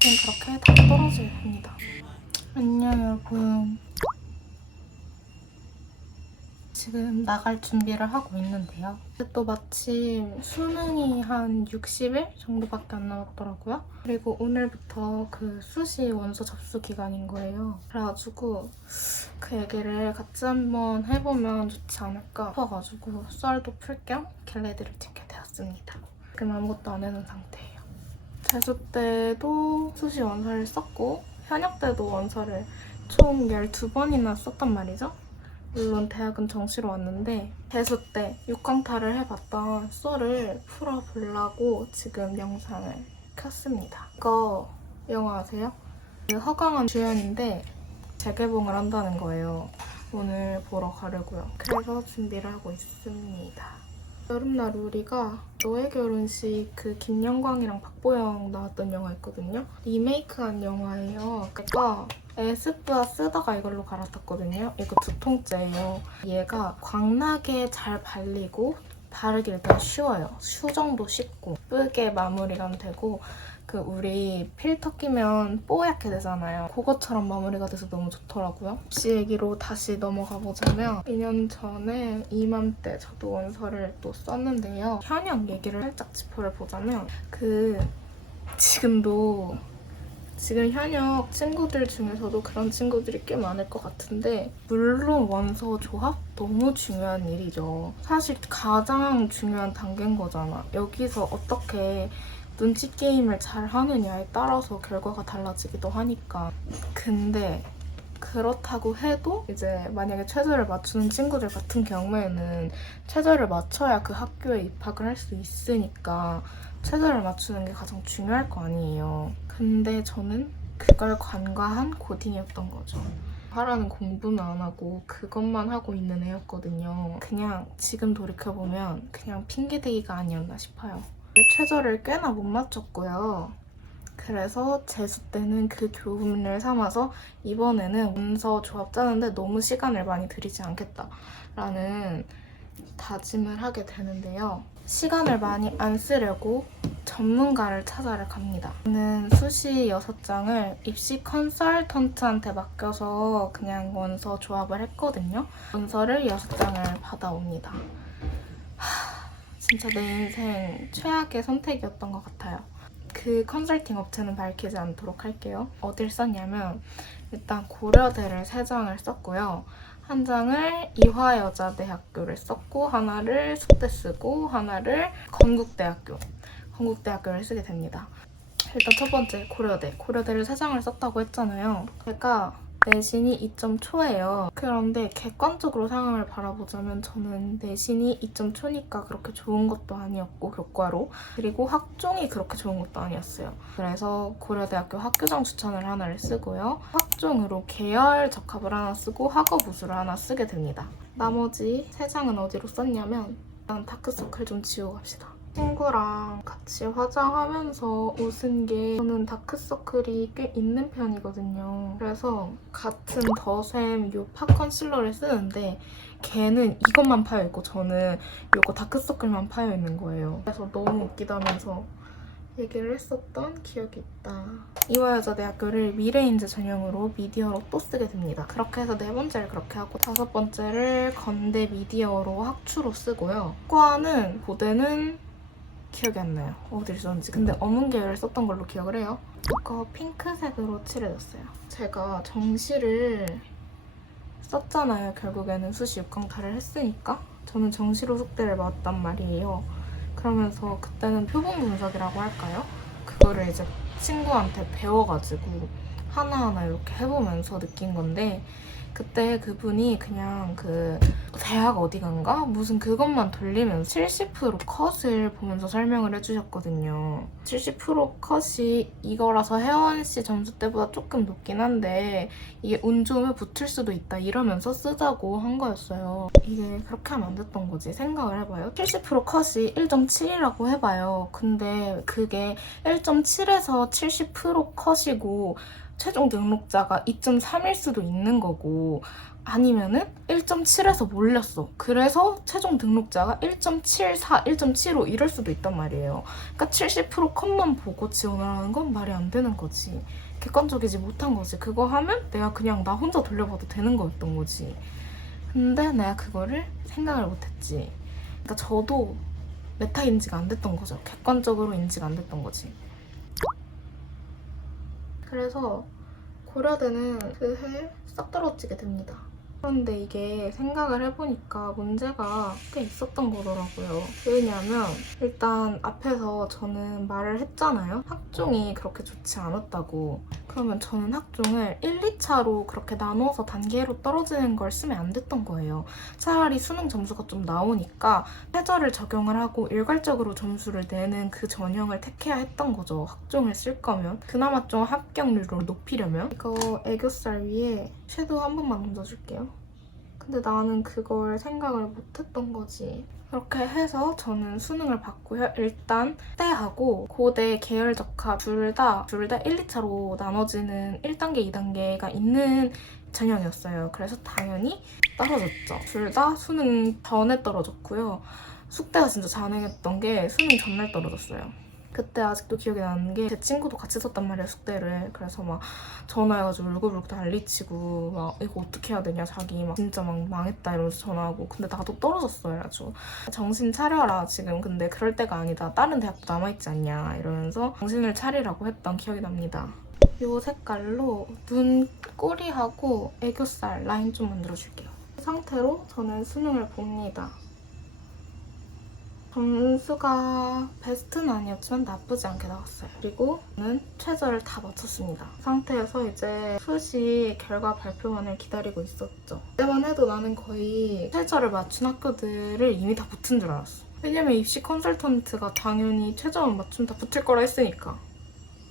그렇게 다 떨어지게 됩니다. 안녕 여러분. 지금 나갈 준비를 하고 있는데요. 또 마침 수능이 한 60일 정도밖에 안 남았더라고요. 그리고 오늘부터 그 수시 원서 접수 기간인 거예요. 그래가지고 그 얘기를 같이 한번 해보면 좋지 않을까 싶어가지고 썰도 풀 겸 겟레디를 찍게 되었습니다. 지금 아무것도 안 해놓은 상태예요. 재수 때도 수시 원서를 썼고 현역 때도 원서를 총 12번이나 썼단 말이죠. 물론 대학은 정시로 왔는데 재수 때 6강타를 해봤던 썰을 풀어보려고 지금 영상을 켰습니다. 이거 영화 아세요? 그 허강한 주연인데 재개봉을 한다는 거예요. 오늘 보러 가려고요. 그래서 준비를 하고 있습니다. 여름날 우리가 너의 결혼식 그 김영광이랑 박보영 나왔던 영화 있거든요. 리메이크한 영화예요. 그러니까 에스쁘아 쓰다가 이걸로 갈아탔거든요. 이거 2통째예요. 얘가 광나게 잘 발리고 바르기 일단 쉬워요. 수정도 쉽고 예쁘게 마무리가 되고 그 우리 필터 끼면 뽀얗게 되잖아요. 그것처럼 마무리가 돼서 너무 좋더라고요. 혹시 얘기로 다시 넘어가 보자면 2년 전에 이맘때 저도 원서를 또 썼는데요. 현역 얘기를 살짝 짚어를 보자면 지금 현역 친구들 중에서도 그런 친구들이 꽤 많을 것 같은데 물론 원서 조합 너무 중요한 일이죠. 사실 가장 중요한 단계인 거잖아. 여기서 어떻게 눈치 게임을 잘 하느냐에 따라서 결과가 달라지기도 하니까. 근데 그렇다고 해도 이제 만약에 최저를 맞추는 친구들 같은 경우에는 최저를 맞춰야 그 학교에 입학을 할 수 있으니까 최저를 맞추는 게 가장 중요할 거 아니에요. 근데 저는 그걸 관과한 고딩이었던 거죠. 하라는 공부는 안 하고 그것만 하고 있는 애였거든요. 그냥 지금 돌이켜보면 그냥 핑계대기가 아니었나 싶어요. 최저를 꽤나 못 맞췄고요. 그래서 재수 때는 그 교훈을 삼아서 이번에는 원서 조합 짜는데 너무 시간을 많이 들이지 않겠다라는 다짐을 하게 되는데요. 시간을 많이 안 쓰려고 전문가를 찾아를 갑니다. 저는 수시 6장을 입시 컨설턴트한테 맡겨서 그냥 원서 조합을 했거든요. 원서를 6장을 받아옵니다. 진짜 내 인생 최악의 선택이었던 것 같아요. 그 컨설팅 업체는 밝히지 않도록 할게요. 어딜 썼냐면 일단 고려대를 3장을 썼고요. 한 장을 이화여자대학교를 썼고 하나를 속대 쓰고 하나를 건국대학교를 쓰게 됩니다. 일단 첫 번째 고려대를 3장을 썼다고 했잖아요. 제가 내신이 2점 초예요. 그런데 객관적으로 상황을 바라보자면 저는 내신이 2점 초니까 그렇게 좋은 것도 아니었고 교과로 그리고 학종이 그렇게 좋은 것도 아니었어요. 그래서 고려대학교 학교장 추천을 하나를 쓰고요. 학종으로 계열 적합을 하나 쓰고 학업 우수를 하나 쓰게 됩니다. 나머지 3장은 어디로 썼냐면 일단 다크서클 좀 지우고 갑시다. 친구랑 같이 화장하면서 웃은 게 저는 다크서클이 꽤 있는 편이거든요. 그래서 같은 더샘 요 파 컨실러를 쓰는데 걔는 이것만 파여있고 저는 요거 다크서클만 파여있는 거예요. 그래서 너무 웃기다면서 얘기를 했었던 기억이 있다. 이화여자대학교를 미래인재 전형으로 미디어로 또 쓰게 됩니다. 그렇게 해서 4번째를 그렇게 하고 5번째를 건대 미디어로 학추로 쓰고요. 과는 고대는 기억이 안 나요. 어딜 썼는지. 근데 어문 계열을 썼던 걸로 기억을 해요. 이거 핑크색으로 칠해줬어요. 제가 정시를 썼잖아요. 결국에는 수시 6강타를 했으니까. 저는 정시로 숙대를 맞았단 말이에요. 그러면서 그때는 표본 분석이라고 할까요? 그거를 이제 친구한테 배워가지고 하나하나 이렇게 해보면서 느낀 건데 그때 그분이 그냥 그 대학 어디 간가? 무슨 그것만 돌리면서 70% 컷을 보면서 설명을 해주셨거든요. 70% 컷이 이거라서 혜원씨 점수 때보다 조금 높긴 한데 이게 운 좋으면 붙을 수도 있다 이러면서 쓰자고 한 거였어요. 이게 그렇게 하면 안 됐던 거지. 생각을 해봐요. 70% 컷이 1.7이라고 해봐요. 근데 그게 1.7에서 70% 컷이고 최종 등록자가 2.3일 수도 있는 거고 아니면은 1.7에서 몰렸어. 그래서 최종 등록자가 1.74, 1.75 이럴 수도 있단 말이에요. 그러니까 70% 컷만 보고 지원을 하는 건 말이 안 되는 거지. 객관적이지 못한 거지. 그거 하면 내가 그냥 나 혼자 돌려봐도 되는 거였던 거지. 근데 내가 그거를 생각을 못했지. 그러니까 저도 메타 인지가 안 됐던 거죠. 객관적으로 인지가 안 됐던 거지. 그래서 고려대는 그 해에 싹 떨어지게 됩니다. 그런데 이게 생각을 해보니까 문제가 꽤 있었던 거더라고요. 왜냐면 일단 앞에서 저는 말을 했잖아요. 학종이 그렇게 좋지 않았다고. 그러면 저는 학종을 1, 2차로 그렇게 나눠서 단계로 떨어지는 걸 쓰면 안 됐던 거예요. 차라리 수능 점수가 좀 나오니까 최저를 적용을 하고 일괄적으로 점수를 내는 그 전형을 택해야 했던 거죠. 학종을 쓸 거면. 그나마 좀 합격률을 높이려면. 이거 애교살 위에 섀도우 한 번만 얹어줄게요. 근데 나는 그걸 생각을 못했던 거지. 그렇게 해서 저는 수능을 봤고요. 일단 때하고 고대 계열 적합 둘 다 1, 2차로 나눠지는 1단계, 2단계가 있는 전형이었어요. 그래서 당연히 떨어졌죠. 둘 다 수능 전에 떨어졌고요. 숙대가 진짜 잔행했던 게 수능 전날 떨어졌어요. 그때 아직도 기억이 나는 게 제 친구도 같이 썼단 말이야, 숙대를. 그래서 막 전화해가지고 울고불고 난리치고 막 이거 어떻게 해야 되냐, 자기 막 진짜 막 망했다 이러면서 전화하고. 근데 나도 떨어졌어요, 아주. 정신 차려라 지금. 근데 그럴 때가 아니다. 다른 대학도 남아있지 않냐 이러면서 정신을 차리라고 했던 기억이 납니다. 이 색깔로 눈 꼬리하고 애교살 라인 좀 만들어줄게요. 이 상태로 저는 수능을 봅니다. 점수가 베스트는 아니었지만 나쁘지 않게 나왔어요. 그리고 저는 최저를 다 맞췄습니다. 그 상태에서 이제 수시 결과 발표만을 기다리고 있었죠. 그때만 해도 나는 거의 최저를 맞춘 학교들을 이미 다 붙은 줄 알았어. 왜냐면 입시 컨설턴트가 당연히 최저만 맞추면 다 붙을 거라 했으니까.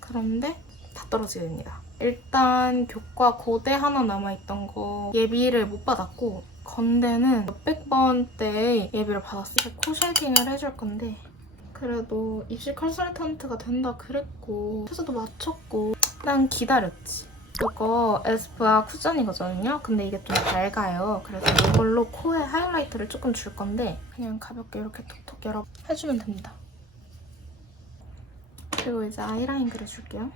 그런데 다 떨어지게 됩니다. 일단 교과 고대 하나 남아있던 거 예비를 못 받았고, 건대는 몇백 번대의 예비를 받았어요. 코쉐딩을 해줄 건데 그래도 입시 컨설턴트가 된다 그랬고 최저도 맞췄고 난 기다렸지. 이거 에스쁘아 쿠션이거든요. 근데 이게 좀 밝아요. 그래서 이걸로 코에 하이라이트를 조금 줄 건데 그냥 가볍게 이렇게 톡톡 열어 해주면 됩니다. 그리고 이제 아이라인 그려줄게요.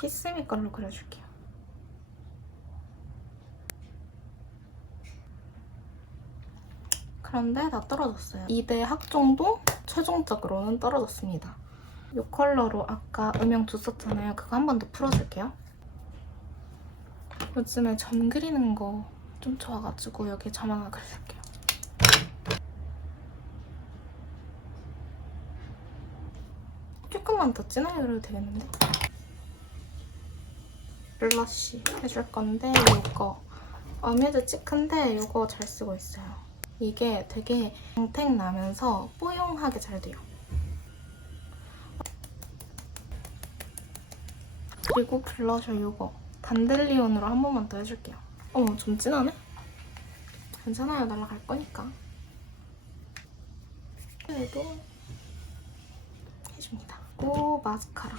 키스미 걸로 그려줄게요. 그런데 다 떨어졌어요. 2대 학종도 최종적으로는 떨어졌습니다. 이 컬러로 아까 음영 줬었잖아요. 그거 한 번 더 풀어줄게요. 요즘에 점 그리는 거 좀 좋아가지고 여기 점 하나 그려줄게요. 조금만 더 진하게 그려도 되겠는데? 블러쉬 해줄 건데 이거 어뮤즈 치크인데 이거 잘 쓰고 있어요. 이게 되게 광택 나면서 뽀용하게 잘 돼요. 그리고 블러셔 이거 단델리온으로 한 번만 더 해줄게요. 어머, 좀 진하네? 괜찮아요, 날아갈 거니까. 얘도 해줍니다. 그리고 마스카라.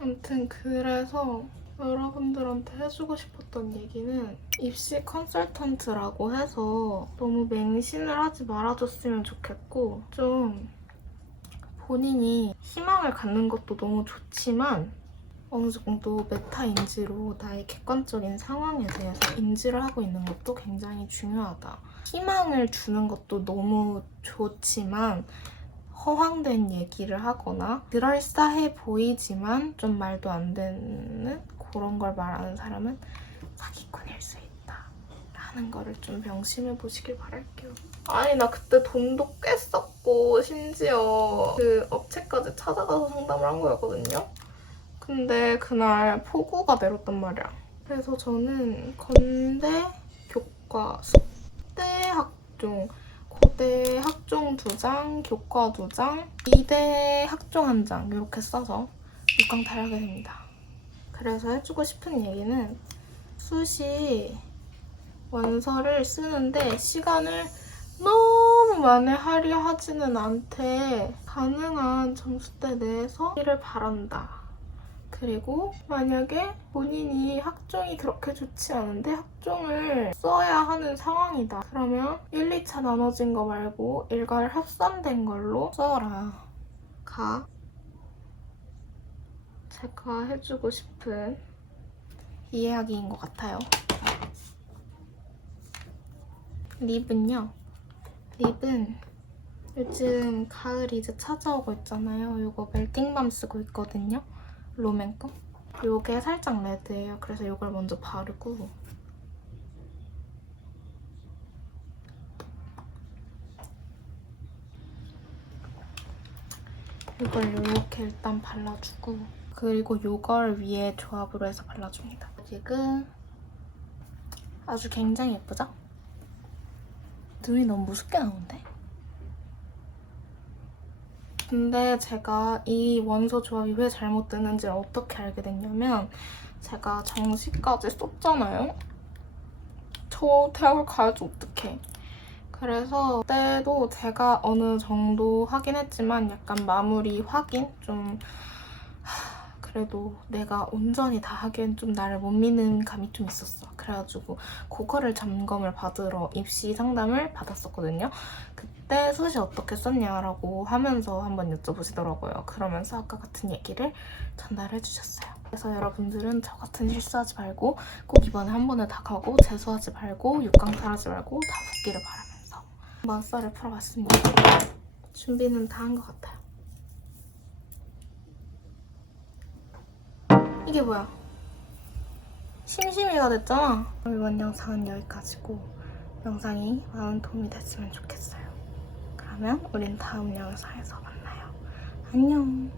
아무튼 그래서 여러분들한테 해주고 싶었던 얘기는 입시 컨설턴트라고 해서 너무 맹신을 하지 말아줬으면 좋겠고, 좀 본인이 희망을 갖는 것도 너무 좋지만 어느 정도 메타 인지로 나의 객관적인 상황에 대해서 인지를 하고 있는 것도 굉장히 중요하다. 희망을 주는 것도 너무 좋지만 허황된 얘기를 하거나 그럴싸해 보이지만 좀 말도 안 되는 그런 걸 말하는 사람은 사기꾼일 수 있다 라는 거를 좀 명심해 보시길 바랄게요. 아니, 나 그때 돈도 꽤 썼고 심지어 그 업체까지 찾아가서 상담을 한 거였거든요. 근데 그날 폭우가 내렸단 말이야. 그래서 저는 건대 교과 숙대 학종 고대 학종 2장, 교과 2장, 2대 학종 1장 이렇게 써서 6강 달하게 됩니다. 그래서 해주고 싶은 얘기는 수시 원서를 쓰는데 시간을 너무 많이 하려 하지는 않되 가능한 점수대 내에서 하기를 바란다. 그리고 만약에 본인이 학종이 그렇게 좋지 않은데 학종을 써야 하는 상황이다. 그러면 1, 2차 나눠진 거 말고 일괄 합산된 걸로 써라. 가. 제가 해주고 싶은 이야기인 것 같아요. 립은요. 립은 요즘 가을이 이제 찾아오고 있잖아요. 이거 멜팅밤 쓰고 있거든요. 롬앤 거. 요게 살짝 레드예요. 그래서 이걸 먼저 바르고 이걸 이렇게 일단 발라주고 그리고 이걸 위에 조합으로 해서 발라줍니다. 지금 아주 굉장히 예쁘죠? 눈이 너무 무섭게 나오는데? 근데 제가 이 원소 조합이 왜 잘못되는지 어떻게 알게 됐냐면 제가 정시까지 썼잖아요? 저 대학을 가야지 어떡해. 그래서 그때도 제가 어느 정도 하긴 했지만 약간 마무리 확인? 좀 그래도 내가 온전히 다 하기엔 좀 나를 못 믿는 감이 좀 있었어. 그래가지고 그거를 점검을 받으러 입시 상담을 받았었거든요. 그때 수시 어떻게 썼냐라고 하면서 한번 여쭤보시더라고요. 그러면서 아까 같은 얘기를 전달해 주셨어요. 그래서 여러분들은 저 같은 실수하지 말고 꼭 이번에 한 번에 다 가고 재수하지 말고 육강탈하지 말고 다 붙기를 바라면서 한번 썰을 풀어봤습니다. 준비는 다 한 것 같아요. 이게 뭐야? 심심이가 됐잖아. 이번 영상은 여기까지고 영상이 많은 도움이 됐으면 좋겠어요. 그러면 우린 다음 영상에서 만나요. 안녕.